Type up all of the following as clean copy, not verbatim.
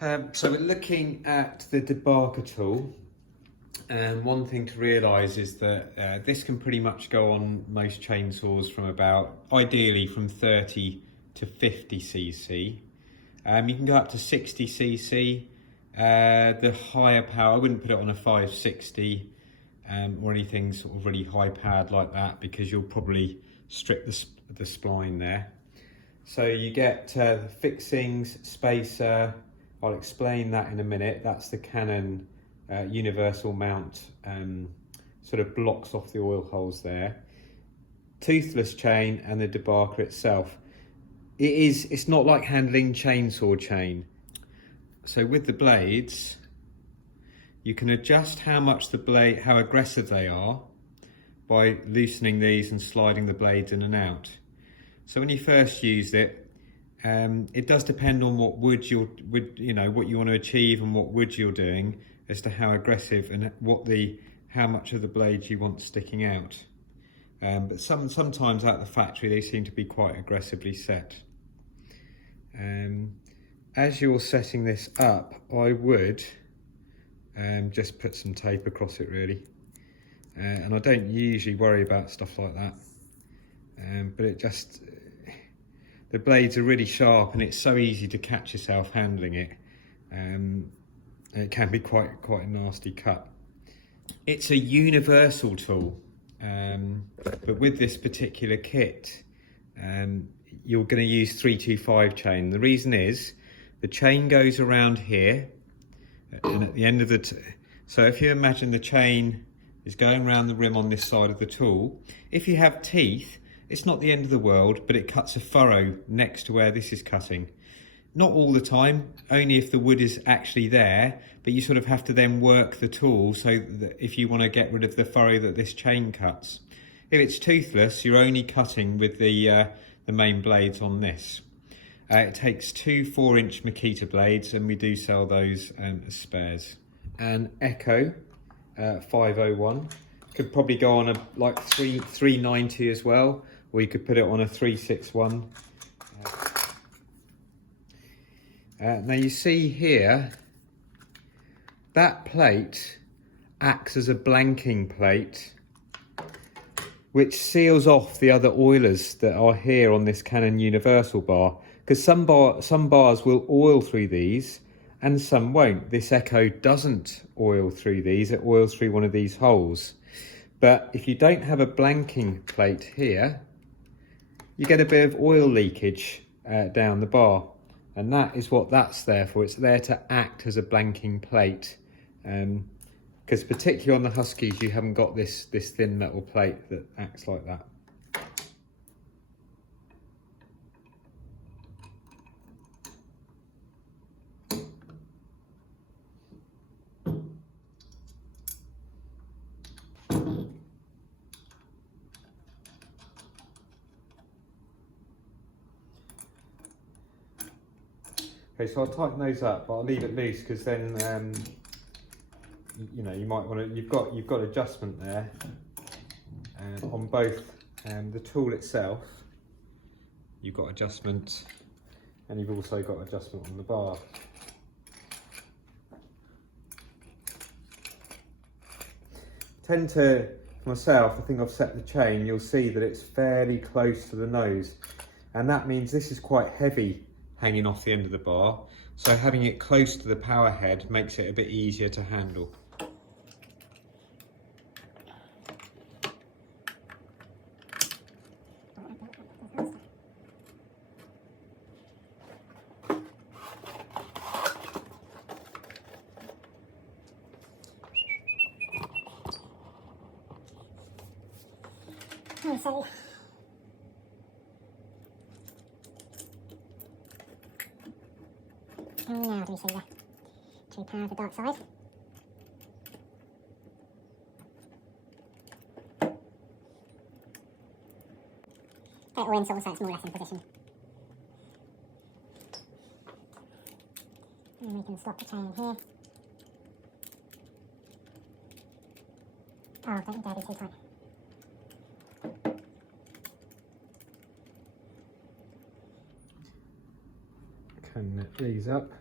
So we're looking at the Debarker tool, and one thing to realise is that this can pretty much go on most chainsaws from ideally from 30 to 50 cc. You can go up to 60 cc. The higher power, I wouldn't put it on a 560 or anything sort of really high powered like that, because you'll probably strip the spline there. So you get fixings, spacer. I'll explain that in a minute. That's the Canon universal mount, sort of blocks off the oil holes there. Toothless chain and the Debarker itself. It's not like handling chainsaw chain. So with the blades, you can adjust how aggressive they are by loosening these and sliding the blades in and out. So when you first use it, it does depend on what what you want to achieve and what wood you're doing as to how aggressive and how much of the blades you want sticking out. But sometimes out of the factory they seem to be quite aggressively set. As you're setting this up, I would just put some tape across it really, and I don't usually worry about stuff like that, but the blades are really sharp and it's so easy to catch yourself handling it. It can be quite a nasty cut. It's a universal tool, but with this particular kit, you're going to use 325 chain. The reason is the chain goes around here, and at the end of so if you imagine the chain is going around the rim on this side of the tool, if you have teeth, it's not the end of the world, but it cuts a furrow next to where this is cutting. Not all the time, only if the wood is actually there, but you sort of have to then work the tool so that if you want to get rid of the furrow that this chain cuts. If it's toothless, you're only cutting with the main blades on this. It takes two 4-inch Makita blades, and we do sell those as spares. An Echo 501 could probably go on a 390 as well, or you could put it on a 361. Now you see here, that plate acts as a blanking plate which seals off the other oilers that are here on this Canon universal bar, because some bars will oil through these and some won't. This Echo doesn't oil through these, it oils through one of these holes. But if you don't have a blanking plate here, you get a bit of oil leakage down the bar, and that is what that's there for. It's there to act as a blanking plate, because particularly on the Huskies you haven't got this thin metal plate that acts like that. Okay, so I'll tighten those up, but I'll leave it loose because then you might want to. You've got adjustment there on both the tool itself. You've got adjustment, and you've also got adjustment on the bar. Myself, I think I've set the chain. You'll see that it's fairly close to the nose, and that means this is quite heavy hanging off the end of the bar, so having it close to the power head makes it a bit easier to handle. So now do we see the true power of the dark side? Or in sort, so it's more or less in position. And we can slot the chain here. Oh, don't dare be too tight. Can knit these up.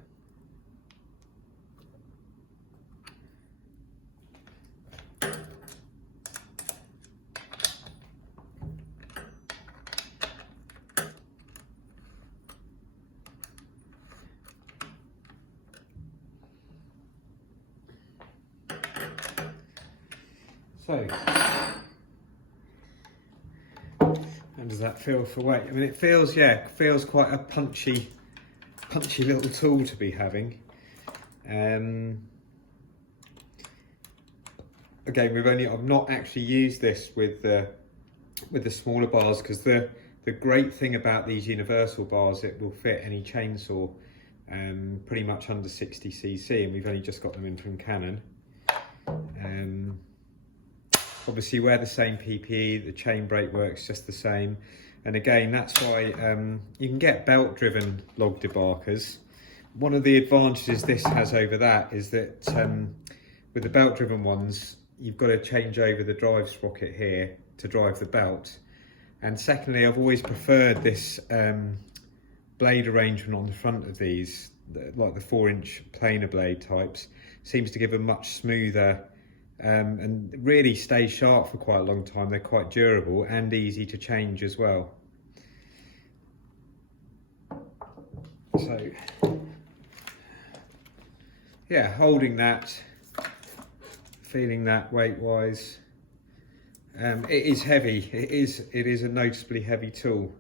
So, how does that feel for weight? I mean, it feels, yeah, it feels quite a punchy little tool to be having. Again, I've not actually used this with the smaller bars, because the great thing about these universal bars, it will fit any chainsaw pretty much under 60cc, and we've only just got them in from Canon. Obviously wear the same PPE, the chain brake works just the same, and again that's why you can get belt driven log debarkers. One of the advantages this has over that is that with the belt driven ones, you've got to change over the drive sprocket here to drive the belt. And secondly, I've always preferred this blade arrangement on the front of these, like the 4-inch planer blade types. Seems to give a much smoother and really stay sharp for quite a long time. They're quite durable and easy to change as well. So yeah, holding that, feeling that weight wise, it is heavy. It is a noticeably heavy tool,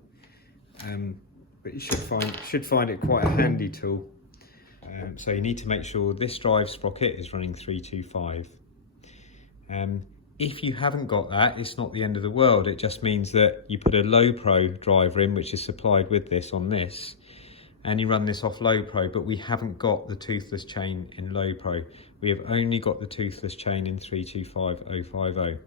but you should find it quite a handy tool. So you need to make sure this drive sprocket is running 325. If you haven't got that, it's not the end of the world. It just means that you put a low pro driver in, which is supplied with this on this, and you run this off low pro. But we haven't got the toothless chain in low pro. We have only got the toothless chain in 325050.